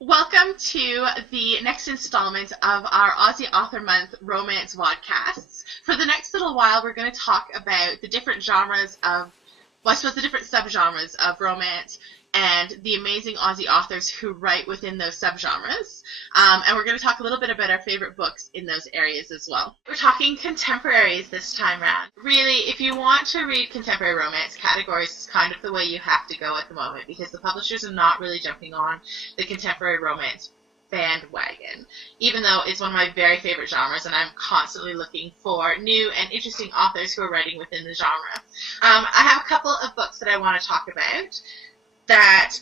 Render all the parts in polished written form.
Welcome to the next installment of our Aussie Author Month romance vodcasts. For the next little while, we're going to talk about the different genres of, well, I suppose the different subgenres of romance and the amazing Aussie authors who write within those subgenres. And we're going to talk a little bit about our favorite books in those areas as well. We're talking contemporaries this time around. Really, if you want to read contemporary romance, categories is kind of the way you have to go at the moment because the publishers are not really jumping on the contemporary romance bandwagon, even though it's one of my very favorite genres and I'm constantly looking for new and interesting authors who are writing within the genre. I have a couple of books that I want to talk about that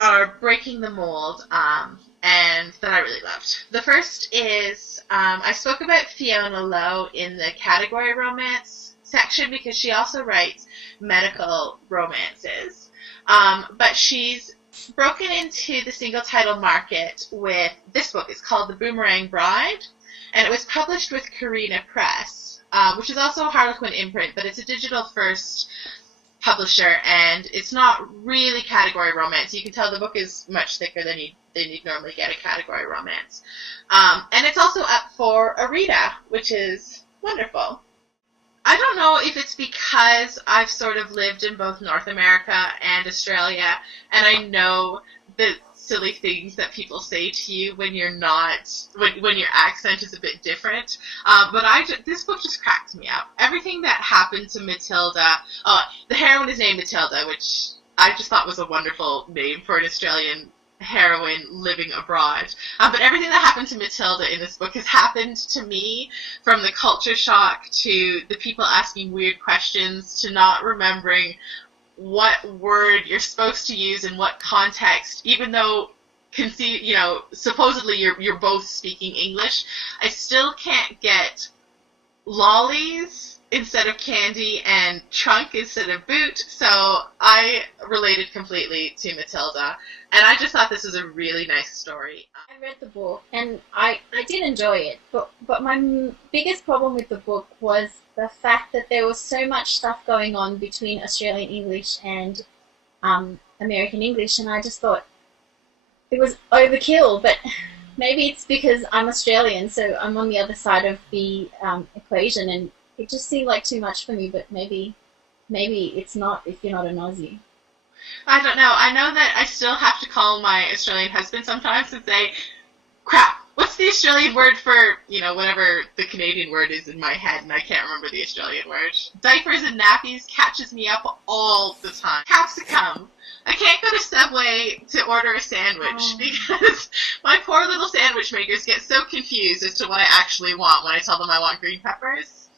are breaking the mold and that I really loved. The first is, I spoke about Fiona Lowe in the category romance section because she also writes medical romances. But she's broken into the single title market with this book. It's called The Boomerang Bride, and it was published with Carina Press, which is also a Harlequin imprint, but it's a digital first publisher, and it's not really category romance. You can tell the book is much thicker than you'd normally get a category romance. And it's also up for a Rita, which is wonderful. I don't know if it's because I've sort of lived in both North America and Australia, and I know the silly things that people say to you when you're not, when your accent is a bit different. But this book just cracked me up. Everything that happened to Matilda, the heroine is named Matilda, which I just thought was a wonderful name for an Australian heroine living abroad. But everything that happened to Matilda in this book has happened to me, from the culture shock to the people asking weird questions to not remembering what word you're supposed to use in what context, even though supposedly you're both speaking English. I still can't get lollies instead of candy and trunk instead of boot, so I related completely to Matilda, and I just thought this was a really nice story. I read the book and I did enjoy it, but my biggest problem with the book was the fact that there was so much stuff going on between Australian English and American English, and I just thought it was overkill. But maybe it's because I'm Australian, so I'm on the other side of the equation, and it just seemed like too much for me. But maybe it's not if you're not an Aussie. I don't know. I know that I still have to call my Australian husband sometimes and say, crap, what's the Australian word for, whatever the Canadian word is in my head, and I can't remember the Australian word. Diapers and nappies catches me up all the time. Capsicum. I can't go to Subway to order a sandwich because my poor little sandwich makers get so confused as to what I actually want when I tell them I want green peppers.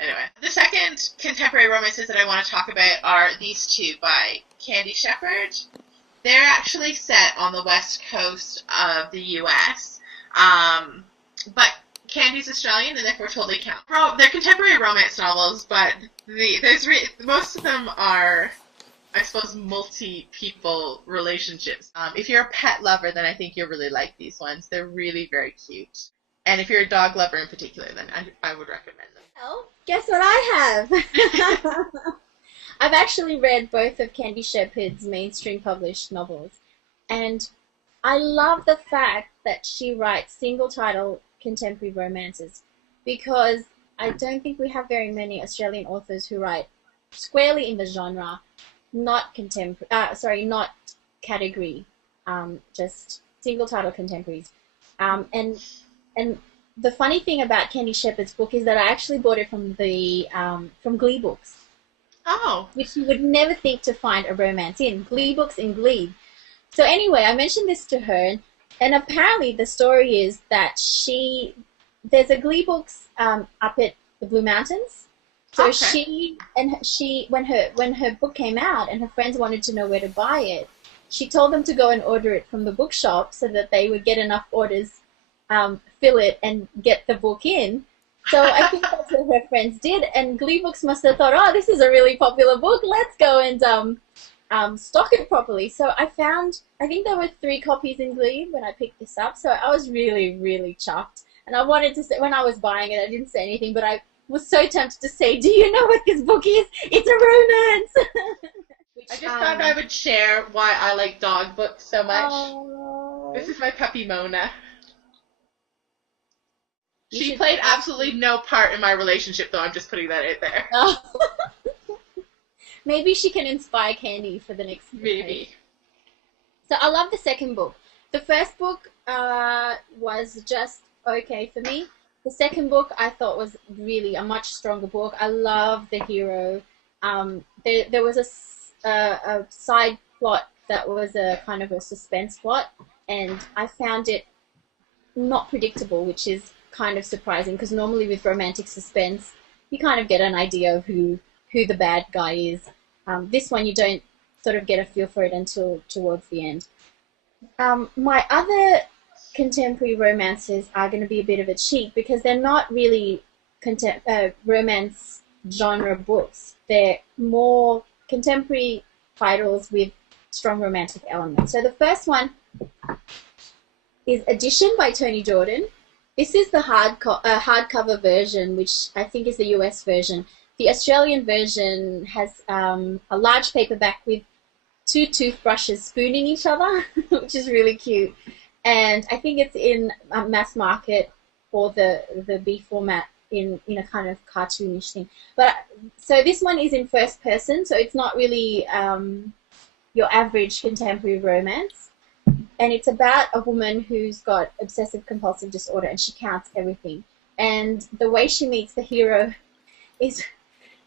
Anyway, the second contemporary romances that I want to talk about are these two by Candy Shepherd. They're actually set on the west coast of the U.S., but Candy's Australian, and therefore totally count. They're contemporary romance novels, but most of them are, I suppose, multi-people relationships. If you're a pet lover, then I think you'll really like these ones. They're really very cute. And if you're a dog lover in particular, then I would recommend them. Well, guess what I have? I've actually read both of Candy Shepherd's mainstream published novels, and I love the fact that she writes single-title contemporary romances, because I don't think we have very many Australian authors who write squarely in the genre, not category, just single-title contemporaries. And the funny thing about Candy Shepherd's book is that I actually bought it from from Glee books. Oh. Which you would never think to find a romance in. Glee books in Glee. So anyway, I mentioned this to her, and apparently the story is that there's a Glee books up at the Blue Mountains. So okay. when her book came out and her friends wanted to know where to buy it, she told them to go and order it from the bookshop so that they would get enough orders, fill it, and get the book in. So I think that's what her friends did, and Glee Books must have thought, oh, this is a really popular book, let's go and stock it properly. So I think there were 3 copies in Glee when I picked this up, so I was really, really chuffed. And I wanted to say, when I was buying it, I didn't say anything, but I was so tempted to say, do you know what this book is? It's a romance! I just thought I would share why I like dog books so much. Oh. This is my puppy Mona. You She should played ask absolutely no part in my relationship, though. I'm just putting that out there. Oh. Maybe she can inspire Candy for the next book. Maybe. So I love the second book. The first book was just okay for me. The second book I thought was really a much stronger book. I love the hero. There was a side plot that was a kind of a suspense plot, and I found it not predictable, which is kind of surprising because normally with romantic suspense, you kind of get an idea of who the bad guy is. This one you don't sort of get a feel for it until towards the end. My other contemporary romances are going to be a bit of a cheat because they're not really romance genre books. They're more contemporary titles with strong romantic elements. So the first one is Edition by Tony Jordan. This is the hardcover version, which I think is the US version. The Australian version has a large paperback with 2 toothbrushes spooning each other, which is really cute. And I think it's in a mass market or the B format in a kind of cartoonish thing. But so this one is in first person, so it's not really your average contemporary romance. And it's about a woman who's got obsessive compulsive disorder and she counts everything. And the way she meets the hero is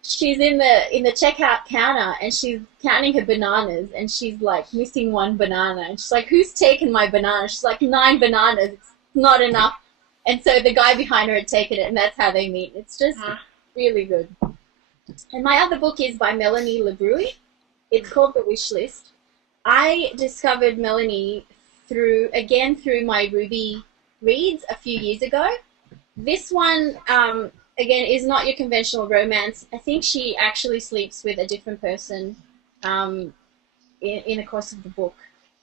she's in the checkout counter and she's counting her bananas and she's like missing one banana. And she's like, who's taken my banana? She's like, 9 bananas. It's not enough. And so the guy behind her had taken it and that's how they meet. It's just really good. And my other book is by Melanie LeBruy. It's called The Wish List. I discovered Melanie through my Ruby reads a few years ago. This one, again, is not your conventional romance. I think she actually sleeps with a different person in the course of the book.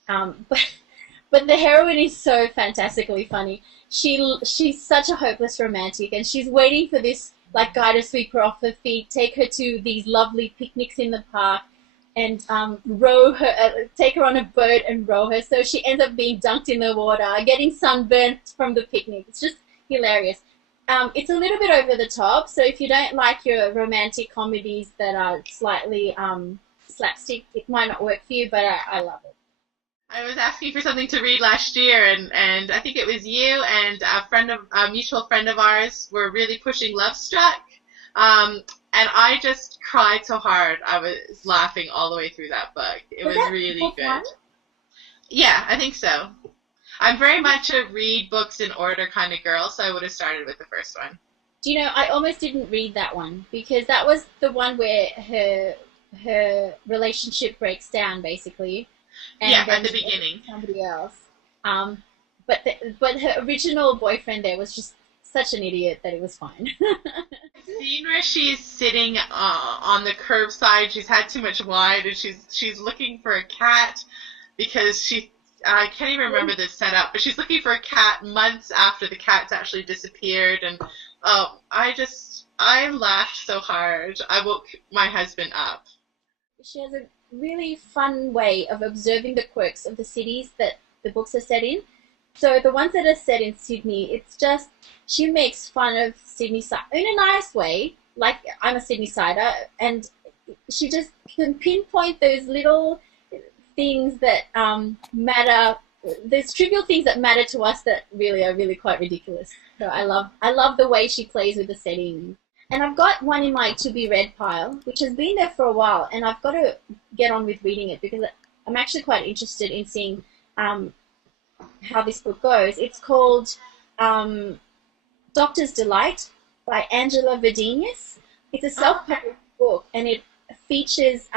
But the heroine is so fantastically funny. She's such a hopeless romantic, and she's waiting for this like guy to sweep her off her feet, take her to these lovely picnics in the park, and row her, take her on a boat and row her. So she ends up being dunked in the water, getting sunburnt from the picnic. It's just hilarious. It's a little bit over the top, so if you don't like your romantic comedies that are slightly slapstick, it might not work for you, but I love it. I was asking for something to read last year, and I think it was you and a mutual friend of ours were really pushing Love Struck, and I just cried so hard. I was laughing all the way through that book. It was really good. One? Yeah, I think so. I'm very much a read books in order kind of girl, so I would have started with the first one. Do you know, I almost didn't read that one because that was the one where her relationship breaks down, basically. And yeah, at the beginning. Somebody else. But her original boyfriend there was just such an idiot that it was fine. The scene where she's sitting on the curbside, she's had too much wine, and she's looking for a cat because I can't even remember the setup, but she's looking for a cat months after the cat's actually disappeared, and I laughed so hard. I woke my husband up. She has a really fun way of observing the quirks of the cities that the books are set in. So the ones that are set in Sydney, it's just, she makes fun of Sydney in a nice way, like I'm a Sydney-sider, and she just can pinpoint those little things that matter, those trivial things that matter to us that really are really quite ridiculous. So I love the way she plays with the setting. And I've got one in my to-be-read pile, which has been there for a while, and I've got to get on with reading it because I'm actually quite interested in seeing how this book goes. It's called Doctor's Delight by Angela Verdenius. It's a self-published book, and it features,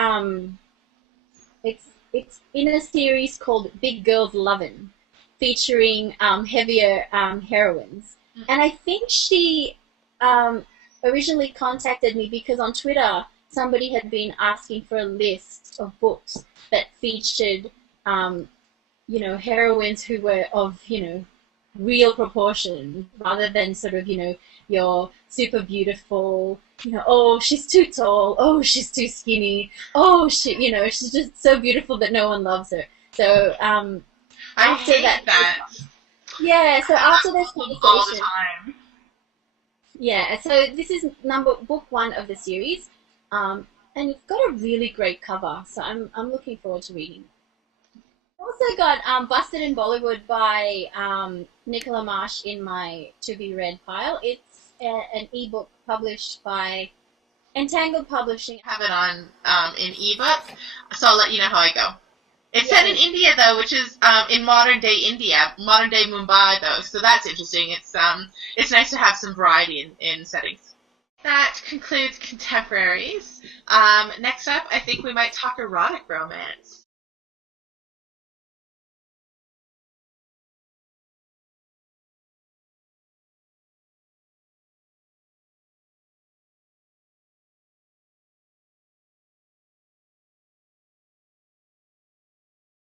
it's in a series called Big Girls Lovin', featuring heavier heroines. And I think she originally contacted me because on Twitter somebody had been asking for a list of books that featured heroines who were of real proportion rather than sort of your super beautiful, oh, she's too tall, oh, she's too skinny, oh, she's just so beautiful that no one loves her. So I after hate that. that. Yeah, so after this All the conversation, time. yeah, so this is book one of the series, and it's got a really great cover, so I'm looking forward to reading it. Also got Busted in Bollywood by Nicola Marsh in my to be read pile. It's an ebook published by Entangled Publishing. Have it on in ebook, so I'll let you know how I go. It's Yeah. set in India though, which is in modern day India, modern day Mumbai though, so that's interesting. It's nice to have some variety in settings. That concludes contemporaries. Next up, I think we might talk erotic romance.